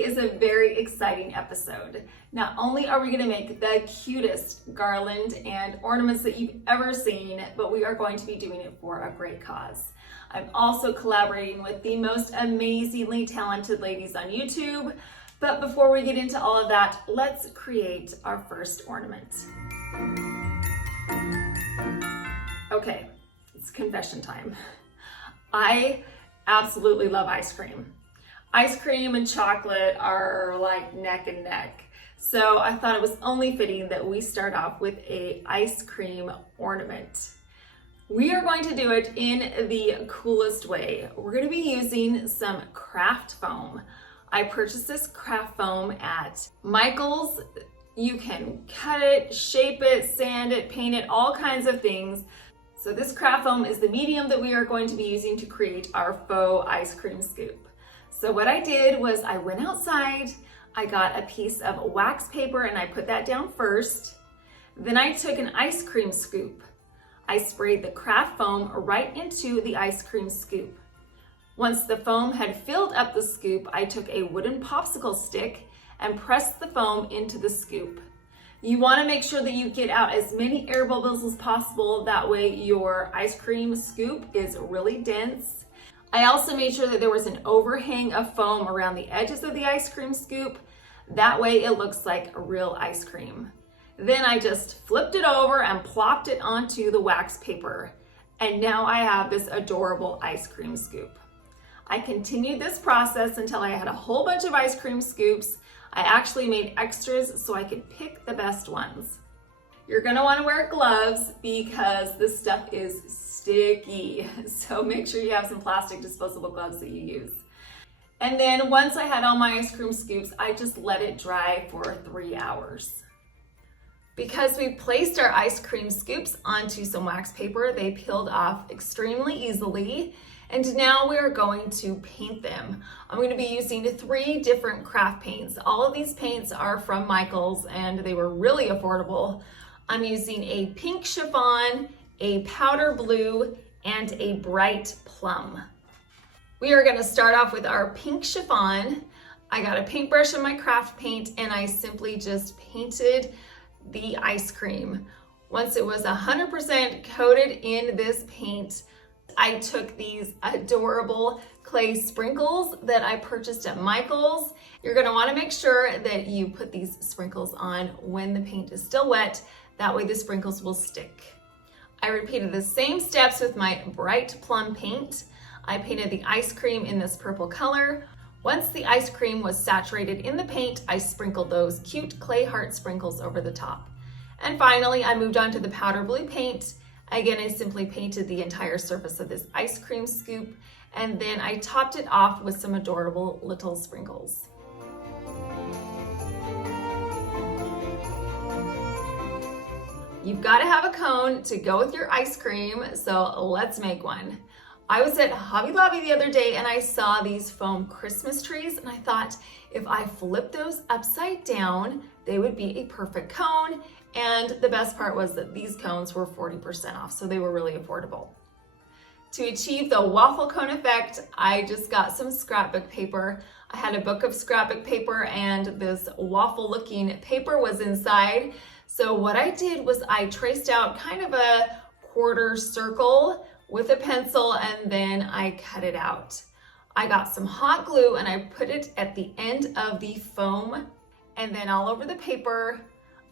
Today is a very exciting episode. Not only are we going to make the cutest garland and ornaments that you've ever seen, but we are going to be doing it for a great cause. I'm also collaborating with the most amazingly talented ladies on YouTube. But before we get into all of that, let's create our first ornament. Okay, it's confession time. I absolutely love ice cream. Ice cream and chocolate are like neck and neck. So I thought it was only fitting that we start off with an ice cream ornament. We are going to do it in the coolest way. We're going to be using some craft foam. I purchased this craft foam at Michael's. You can cut it, shape it, sand it, paint it, all kinds of things. So this craft foam is the medium that we are going to be using to create our faux ice cream scoop. So what I did was I went outside, I got a piece of wax paper and I put that down first. Then I took an ice cream scoop. I sprayed the craft foam right into the ice cream scoop. Once the foam had filled up the scoop, I took a wooden popsicle stick and pressed the foam into the scoop. You want to make sure that you get out as many air bubbles as possible. That way your ice cream scoop is really dense. I also made sure that there was an overhang of foam around the edges of the ice cream scoop. That way it looks like a real ice cream. Then I just flipped it over and plopped it onto the wax paper. And now I have this adorable ice cream scoop. I continued this process until I had a whole bunch of ice cream scoops. I actually made extras so I could pick the best ones. You're gonna wanna wear gloves because this stuff is sticky. So make sure you have some plastic disposable gloves that you use. And then once I had all my ice cream scoops, I just let it dry for 3 hours. Because we placed our ice cream scoops onto some wax paper, they peeled off extremely easily. And now we are going to paint them. I'm going to be using 3 different craft paints. All of these paints are from Michael's and they were really affordable. I'm using a pink chiffon, a powder blue, and a bright plum. We are going to start off with our pink chiffon. I got a paintbrush and my craft paint and I simply just painted the ice cream. Once it was 100% coated in this paint, I took these adorable clay sprinkles that I purchased at Michael's. You're going to want to make sure that you put these sprinkles on when the paint is still wet. That way the sprinkles will stick. I repeated the same steps with my bright plum paint. I painted the ice cream in this purple color. Once the ice cream was saturated in the paint, I sprinkled those cute clay heart sprinkles over the top. And finally, I moved on to the powder blue paint. Again, I simply painted the entire surface of this ice cream scoop, and then I topped it off with some adorable little sprinkles. You've got to have a cone to go with your ice cream, so let's make one. I was at Hobby Lobby the other day and I saw these foam Christmas trees and I thought if I flip those upside down, they would be a perfect cone. And the best part was that these cones were 40% off, so they were really affordable. To achieve the waffle cone effect, I just got some scrapbook paper. I had a book of scrapbook paper and this waffle looking paper was inside. So what I did was I traced out kind of a quarter circle with a pencil and then I cut it out. I got some hot glue and I put it at the end of the foam, and then all over the paper,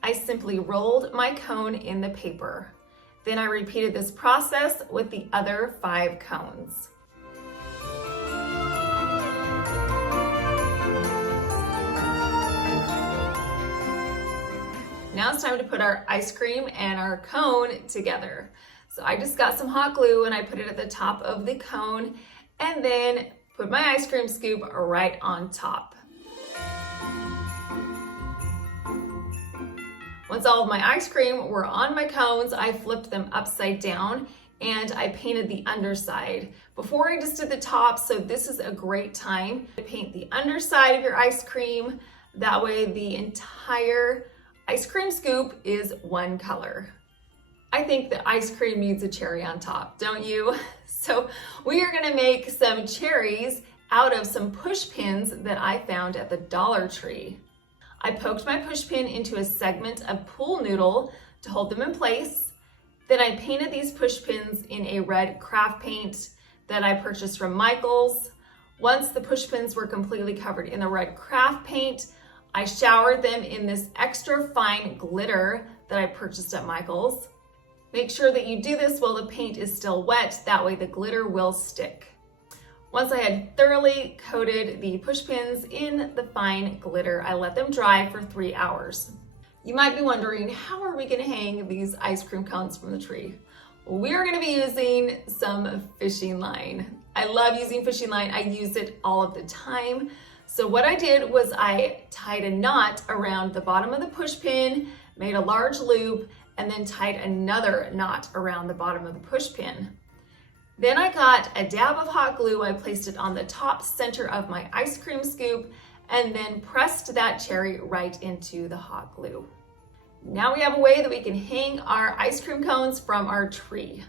I simply rolled my cone in the paper. Then I repeated this process with the other 5 cones. Now it's time to put our ice cream and our cone together. So I just got some hot glue and I put it at the top of the cone and then put my ice cream scoop right on top. Once all of my ice cream were on my cones, I flipped them upside down and I painted the underside. Before I just did the top, so this is a great time to paint the underside of your ice cream. That way the entire ice cream scoop is one color. I think that ice cream needs a cherry on top, don't you? So we are gonna make some cherries out of some push pins that I found at the Dollar Tree. I poked my push pin into a segment of pool noodle to hold them in place. Then I painted these push pins in a red craft paint that I purchased from Michael's. Once the push pins were completely covered in the red craft paint, I showered them in this extra fine glitter that I purchased at Michael's. Make sure that you do this while the paint is still wet, that way the glitter will stick. Once I had thoroughly coated the push pins in the fine glitter, I let them dry for 3 hours. You might be wondering, how are we gonna hang these ice cream cones from the tree? Well, we are gonna be using some fishing line. I love using fishing line. I use it all of the time. So what I did was I tied a knot around the bottom of the push pin, made a large loop, and then tied another knot around the bottom of the push pin. Then I got a dab of hot glue. I placed it on the top center of my ice cream scoop and then pressed that cherry right into the hot glue. Now we have a way that we can hang our ice cream cones from our tree.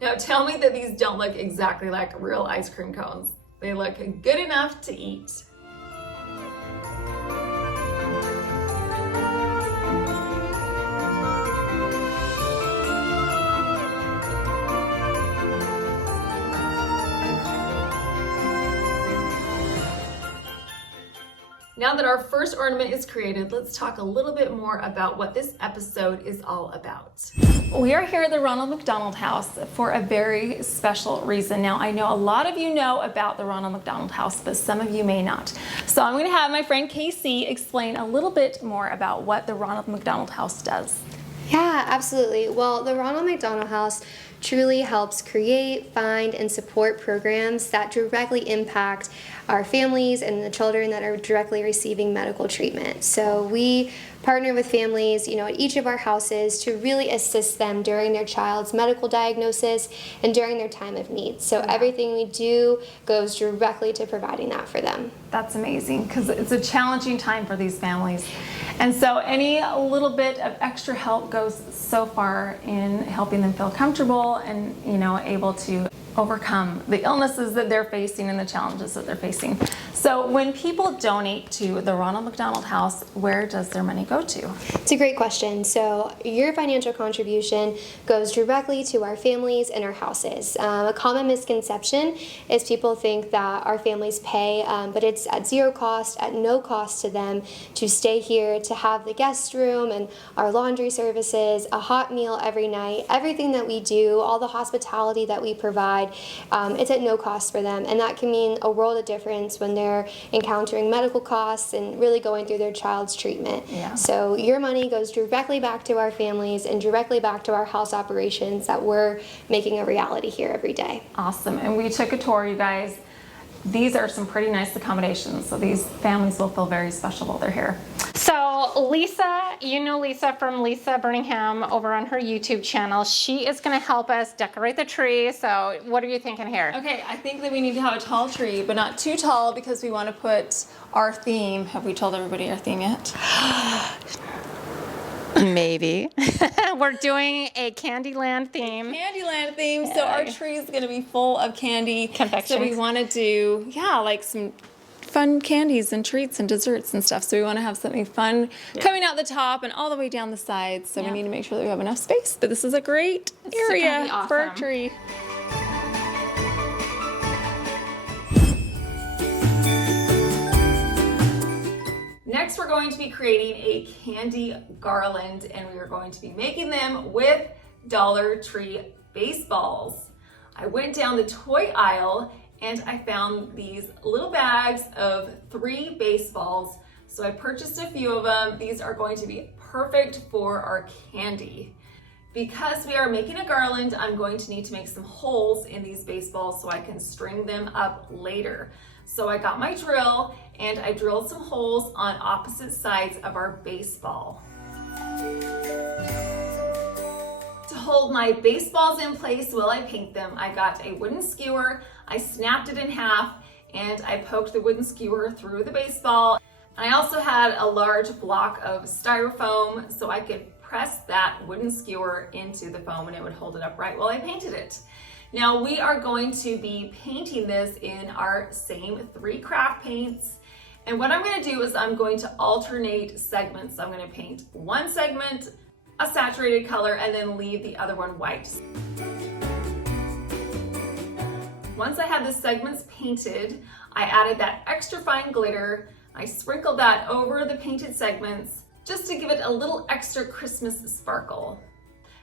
Now tell me that these don't look exactly like real ice cream cones. They look good enough to eat. Now that our first ornament is created, let's talk a little bit more about what this episode is all about. We are here at the Ronald McDonald House for a very special reason. Now, I know a lot of you know about the Ronald McDonald House, but some of you may not. So I'm going to have my friend Casey explain a little bit more about what the Ronald McDonald House does. Yeah, absolutely. Well, the Ronald McDonald House truly helps create, find, and support programs that directly impact our families and the children that are directly receiving medical treatment. So we partner with families, at each of our houses to really assist them during their child's medical diagnosis and during their time of need. So everything we do goes directly to providing that for them. That's amazing, because it's a challenging time for these families. And so any little bit of extra help goes so far in helping them feel comfortable and, able to overcome the illnesses that they're facing and the challenges that they're facing. So when people donate to the Ronald McDonald House, where does their money go to? It's a great question. So your financial contribution goes directly to our families and our houses. A common misconception is people think that our families pay, but it's at zero cost, at no cost to them to stay here, to have the guest room and our laundry services, a hot meal every night, everything that we do, all the hospitality that we provide, it's at no cost for them. And that can mean a world of difference when they're encountering medical costs and really going through their child's treatment. Yeah. So your money goes directly back to our families and directly back to our house operations that we're making a reality here every day. Awesome. And we took a tour, you guys. These are some pretty nice accommodations, so these families will feel very special while they're here. So Lisa, you know Lisa from Lisa Burningham over on her YouTube channel. She is going to help us decorate the tree. So what are you thinking here? Okay, I think that we need to have a tall tree, but not too tall because we want to put our theme. Have we told everybody our theme yet? Maybe. We're doing a Candyland theme. Candyland theme. So our tree is going to be full of candy. Confections. So we want to do, like some fun candies and treats and desserts and stuff. So we want to have something fun coming out the top and all the way down the sides. So we need to make sure that we have enough space. But this is a great area for a tree. Next, we're going to be creating a candy garland, and we are going to be making them with Dollar Tree baseballs. I went down the toy aisle and I found these little bags of 3 baseballs. So I purchased a few of them. These are going to be perfect for our candy. Because we are making a garland, I'm going to need to make some holes in these baseballs so I can string them up later. So I got my drill and I drilled some holes on opposite sides of our baseball. To hold my baseballs in place while I paint them, I got a wooden skewer, I snapped it in half, and I poked the wooden skewer through the baseball. I also had a large block of styrofoam so I could press that wooden skewer into the foam and it would hold it upright while I painted it. Now we are going to be painting this in our same 3 craft paints. And what I'm going to do is I'm going to alternate segments. I'm going to paint one segment a saturated color and then leave the other one white. Once I had the segments painted, I added that extra fine glitter. I sprinkled that over the painted segments just to give it a little extra Christmas sparkle.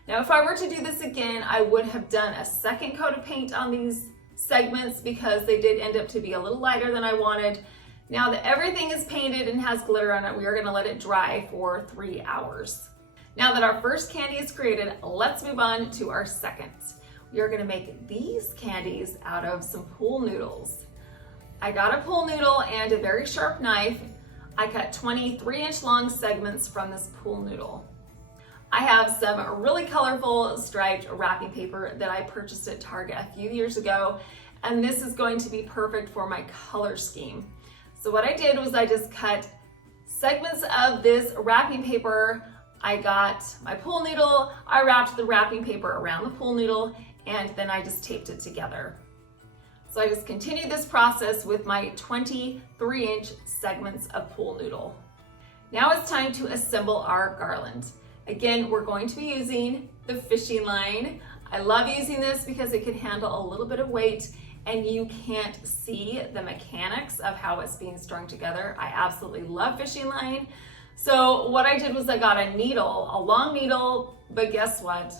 Now, if I were to do this again, I would have done a second coat of paint on these segments because they did end up to be a little lighter than I wanted. Now that everything is painted and has glitter on it, we are going to let it dry for 3 hours. Now that our first candy is created, let's move on to our second. We are going to make these candies out of some pool noodles. I got a pool noodle and a very sharp knife. I cut 23-inch long segments from this pool noodle. I have some really colorful striped wrapping paper that I purchased at Target a few years ago, and this is going to be perfect for my color scheme. So what I did was I just cut segments of this wrapping paper. I got my pool noodle, I wrapped the wrapping paper around the pool noodle, and then I just taped it together. So I just continued this process with my 23-inch segments of pool noodle. Now it's time to assemble our garland. Again, we're going to be using the fishing line. I love using this because it can handle a little bit of weight and you can't see the mechanics of how it's being strung together. I absolutely love fishing line. So what I did was I got a needle, a long needle, but guess what?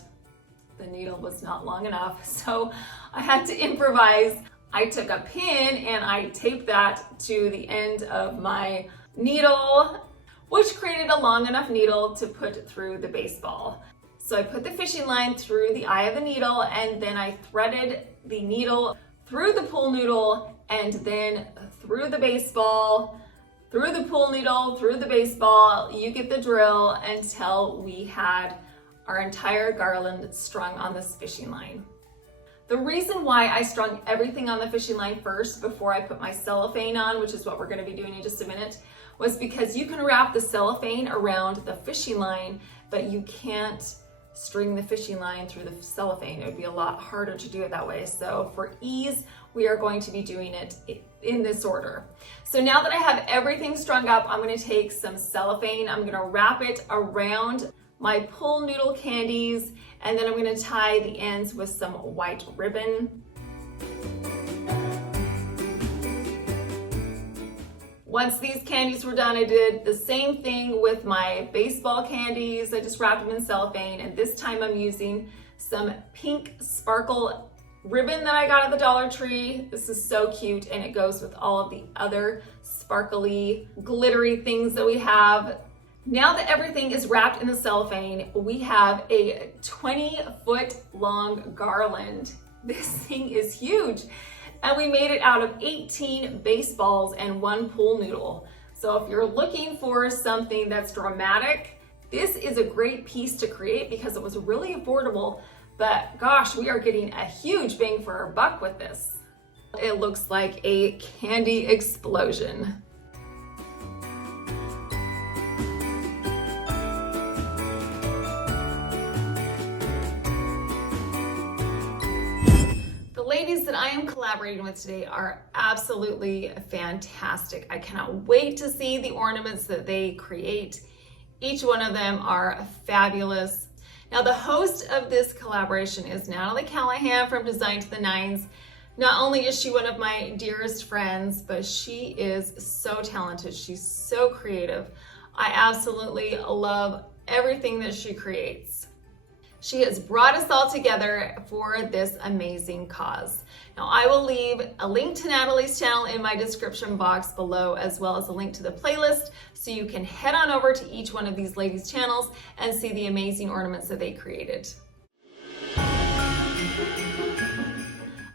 The needle was not long enough, so I had to improvise. I took a pin and I taped that to the end of my needle, which created a long enough needle to put through the baseball. So I put the fishing line through the eye of the needle and then I threaded the needle through the pool noodle and then through the baseball, through the pool noodle, through the baseball. You get the drill until we had our entire garland strung on this fishing line. The reason why I strung everything on the fishing line first before I put my cellophane on, which is what we're going to be doing in just a minute, was because you can wrap the cellophane around the fishing line, but you can't string the fishing line through the cellophane. It would be a lot harder to do it that way. So for ease, we are going to be doing it in this order. So now that I have everything strung up, I'm going to take some cellophane. I'm going to wrap it around my pool noodle candies, and then I'm going to tie the ends with some white ribbon. Once these candies were done, I did the same thing with my baseball candies. I just wrapped them in cellophane, and this time I'm using some pink sparkle ribbon that I got at the Dollar Tree. This is so cute, and it goes with all of the other sparkly, glittery things that we have. Now that everything is wrapped in the cellophane, we have a 20-foot long garland. This thing is huge. And we made it out of 18 baseballs and 1 pool noodle. So if you're looking for something that's dramatic, this is a great piece to create because it was really affordable, but gosh, we are getting a huge bang for our buck with this. It looks like a candy explosion. Ladies that I am collaborating with today are absolutely fantastic. I cannot wait to see the ornaments that they create. Each one of them are fabulous. Now the host of this collaboration is Natalie Callahan from Design to the Nines. Not only is she one of my dearest friends, but she is so talented. She's so creative. I absolutely love everything that she creates. She has brought us all together for this amazing cause. Now, I will leave a link to Natalie's channel in my description box below, as well as a link to the playlist, so you can head on over to each one of these ladies' channels and see the amazing ornaments that they created.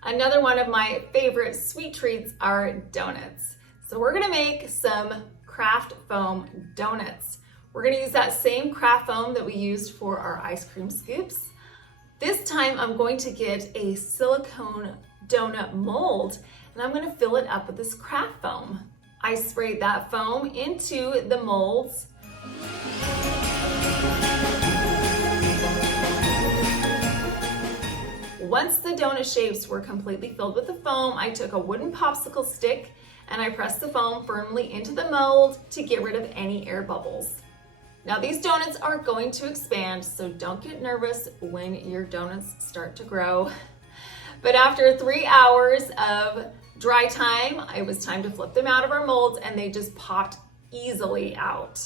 Another one of my favorite sweet treats are donuts. So we're gonna make some craft foam donuts. We're gonna use that same craft foam that we used for our ice cream scoops. This time I'm going to get a silicone donut mold and I'm gonna fill it up with this craft foam. I sprayed that foam into the molds. Once the donut shapes were completely filled with the foam, I took a wooden popsicle stick and I pressed the foam firmly into the mold to get rid of any air bubbles. Now these donuts are going to expand, so don't get nervous when your donuts start to grow. But after 3 hours of dry time, it was time to flip them out of our molds, and they just popped easily out.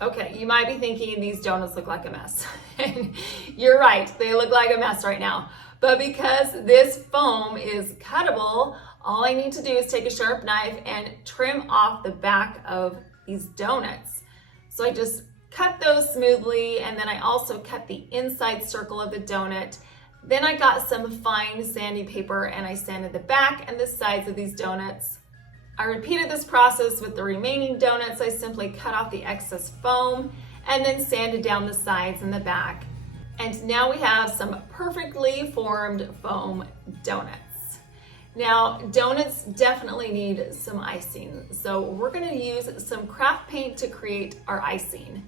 Okay, you might be thinking these donuts look like a mess. And you're right, they look like a mess right now. But because this foam is cuttable, all I need to do is take a sharp knife and trim off the back of these donuts. So I just cut those smoothly, and then I also cut the inside circle of the donut. Then I got some fine sandy paper and I sanded the back and the sides of these donuts. I repeated this process with the remaining donuts. I simply cut off the excess foam and then sanded down the sides and the back. And now we have some perfectly formed foam donuts. Now, donuts definitely need some icing. So we're gonna use some craft paint to create our icing.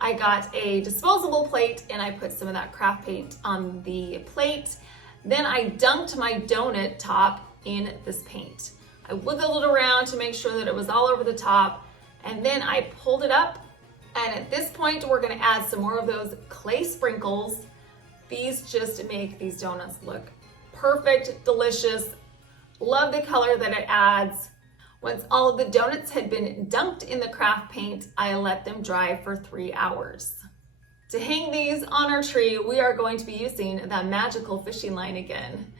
I got a disposable plate and I put some of that craft paint on the plate. Then I dunked my donut top in this paint. I wiggled it around to make sure that it was all over the top, and then I pulled it up. And at this point, we're gonna add some more of those clay sprinkles. These just make these donuts look perfect, delicious. Love the color that it adds. Once all of the donuts had been dunked in the craft paint, I let them dry for 3 hours. To hang these on our tree, we are going to be using that magical fishing line again.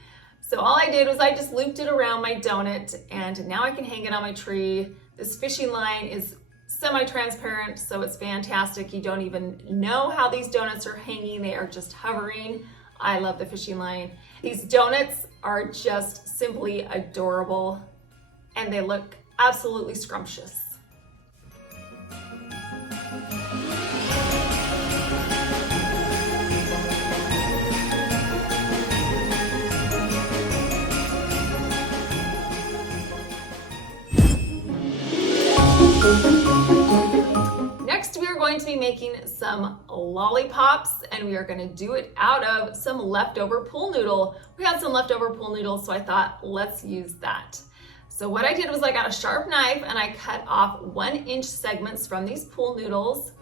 So all I did was I just looped it around my donut, and now I can hang it on my tree. This fishing line is semi-transparent, so it's fantastic. You don't even know how these donuts are hanging. They are just hovering. I love the fishing line. These donuts are just simply adorable, and they look absolutely scrumptious. Next, we are going to be making some lollipops, and we are going to do it out of some leftover pool noodle. We had some leftover pool noodles, so I thought, let's use that. So what I did was I got a sharp knife and I cut off 1-inch segments from these pool noodles.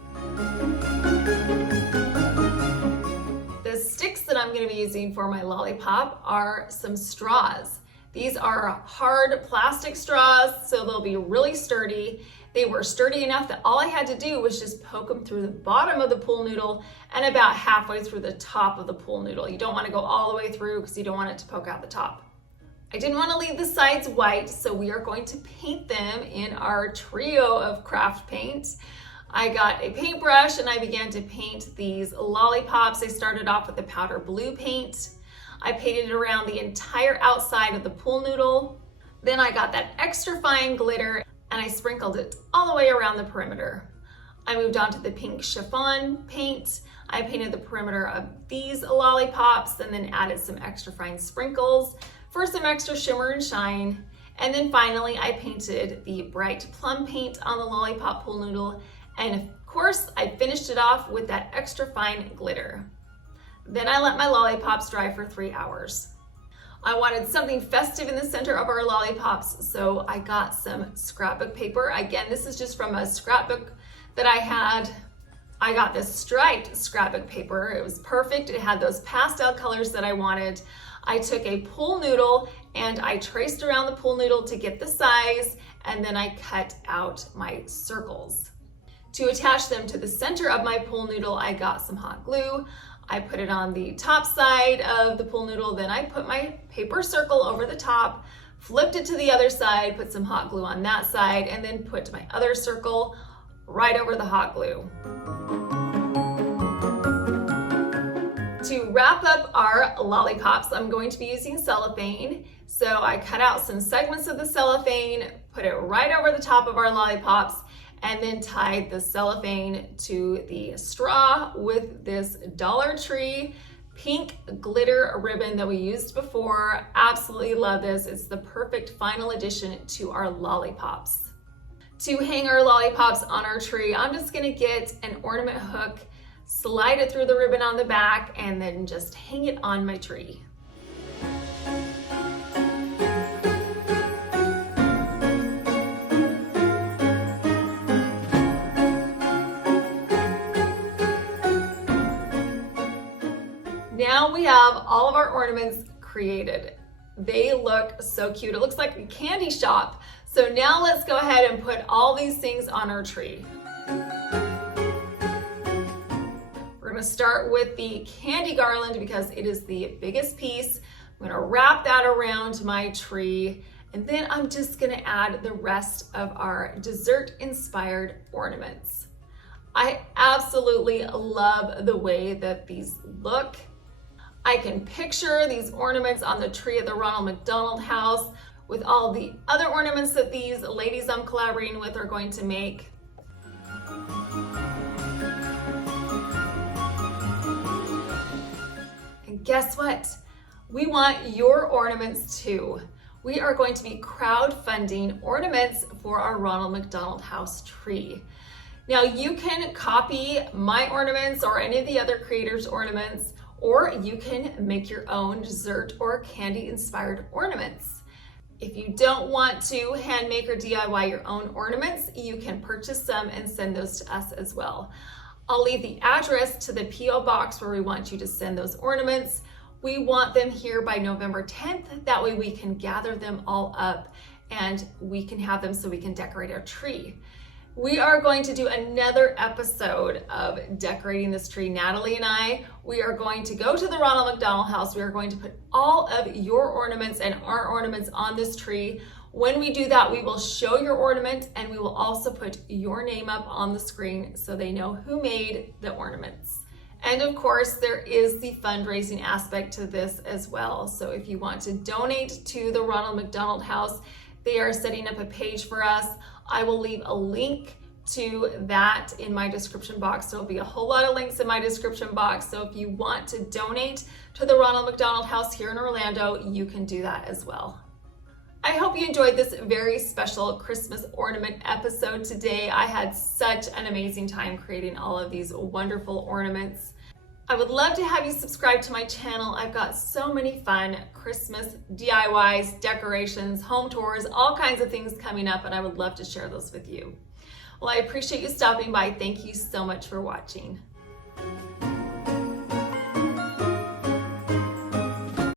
The sticks that I'm going to be using for my lollipop are some straws. These are hard plastic straws, so they'll be really sturdy. They were sturdy enough that all I had to do was just poke them through the bottom of the pool noodle and about halfway through the top of the pool noodle. You don't want to go all the way through because you don't want it to poke out the top. I didn't want to leave the sides white, so we are going to paint them in our trio of craft paint. I got a paintbrush and I began to paint these lollipops. I started off with the powder blue paint. I painted around the entire outside of the pool noodle. Then I got that extra fine glitter and I sprinkled it all the way around the perimeter. I moved on to the pink chiffon paint. I painted the perimeter of these lollipops and then added some extra fine sprinkles for some extra shimmer and shine. And then finally, I painted the bright plum paint on the lollipop pool noodle. And of course, I finished it off with that extra fine glitter. Then I let my lollipops dry for 3 hours. I wanted something festive in the center of our lollipops, so I got some scrapbook paper. Again, this is just from a scrapbook that I had. I got this striped scrapbook paper. It was perfect. It had those pastel colors that I wanted. I took a pool noodle and I traced around the pool noodle to get the size, and then I cut out my circles. To attach them to the center of my pool noodle, I got some hot glue. I put it on the top side of the pool noodle, then I put my paper circle over the top, flipped it to the other side, put some hot glue on that side, and then put my other circle right over the hot glue. To wrap up our lollipops, I'm going to be using cellophane. So I cut out some segments of the cellophane, put it right over the top of our lollipops, and then tied the cellophane to the straw with this Dollar Tree pink glitter ribbon that we used before. Absolutely love this. It's the perfect final addition to our lollipops. To hang our lollipops on our tree, I'm just gonna get an ornament hook, slide it through the ribbon on the back, and then just hang it on my tree. Now we have all of our ornaments created. They look so cute. It looks like a candy shop. So now let's go ahead and put all these things on our tree. We're gonna start with the candy garland because it is the biggest piece. I'm gonna wrap that around my tree, and then I'm just gonna add the rest of our dessert-inspired ornaments. I absolutely love the way that these look. I can picture these ornaments on the tree at the Ronald McDonald house with all the other ornaments that these ladies I'm collaborating with are going to make. And guess what? We want your ornaments too. We are going to be crowdfunding ornaments for our Ronald McDonald house tree. Now you can copy my ornaments or any of the other creators' ornaments, or you can make your own dessert or candy inspired ornaments. If you don't want to hand make or DIY your own ornaments, you can purchase some and send those to us as well. I'll leave the address to the P.O. box where we want you to send those ornaments. We want them here by November 10th. That way we can gather them all up and we can have them so we can decorate our tree. We are going to do another episode of decorating this tree. Natalie and I, we are going to go to the Ronald McDonald house. We are going to put all of your ornaments and our ornaments on this tree. When we do that, we will show your ornament and we will also put your name up on the screen so they know who made the ornaments. And of course, there is the fundraising aspect to this as well. So if you want to donate to the Ronald McDonald house, they are setting up a page for us. I will leave a link to that in my description box. There'll be a whole lot of links in my description box. So if you want to donate to the Ronald McDonald house here in Orlando, you can do that as well. I hope you enjoyed this very special Christmas ornament episode today. I had such an amazing time creating all of these wonderful ornaments. I would love to have you subscribe to my channel. I've got so many fun Christmas DIYs, decorations, home tours, all kinds of things coming up, and I would love to share those with you. Well, I appreciate you stopping by. Thank you so much for watching.